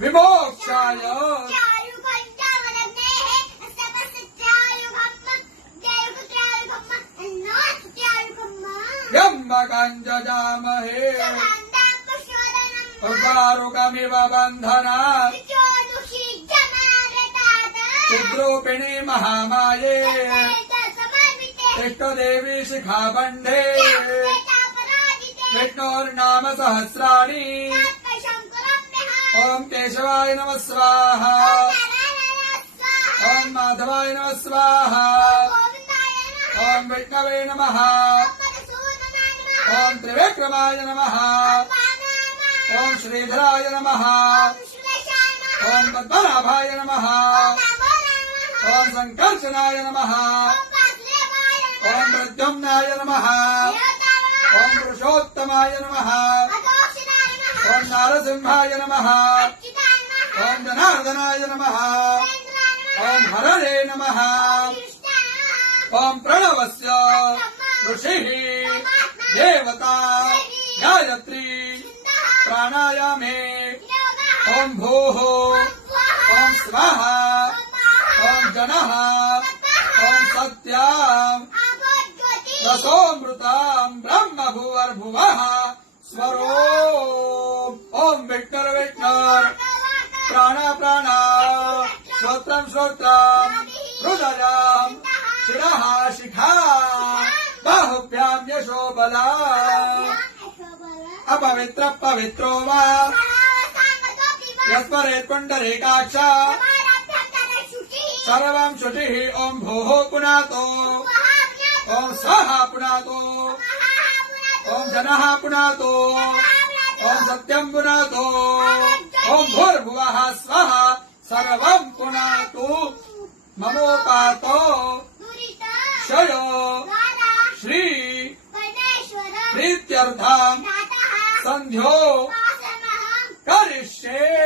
विमोक्षाय त्र्यम्बकञ्जजामहे उर्वारुकमिव बन्धनात् चिद्रूपिणी महामाये इष्टदेवी शिखाबन्धे विष्णोर्नाम सहस्राणि ओम केशवाय नमः स्वाहा ओम माधवाय नमः स्वाहा ओम विष्णवे नमः ओम त्रिविक्रमाय नमः ओम श्रीधराय नमः ओम पद्मनाभाय नमः ओम संकर्षणाय नमः ओम प्रद्युम्नाय नमः ओम पुरुषोत्तमाय नमः ओम नारसिंहाय नमः ओम जनार्दनाय नमः ओम हरणे नमः ओम प्रणवस्य ऋषिः देवता गायत्री प्राणायामे ओम भूः ओम स्वाहा ओम जनः ओम सत्याम् रसोमृताम् ब्रह्म भुवर्भुवः स्वरो ओम विष्णुर विष्णुर प्राण प्राण श्रोत्रम श्रोत्रम हृदयम शिरः शिखा बाहुभ्यां यशो बला अपवित्र पवित्रो वा यस्मरेत् पुण्डरीकाक्ष सर्वं शुचिः ओम भोः पुनातो ओम स्वाहा पुनातो ओम जनः पुनातो ओम सत्यं पुनातो ओम भूर्भुवः स्वः सर्वं पुनातु ममोपातो क्षयो श्री प्रीत्यर्थं संध्यो करिष्ये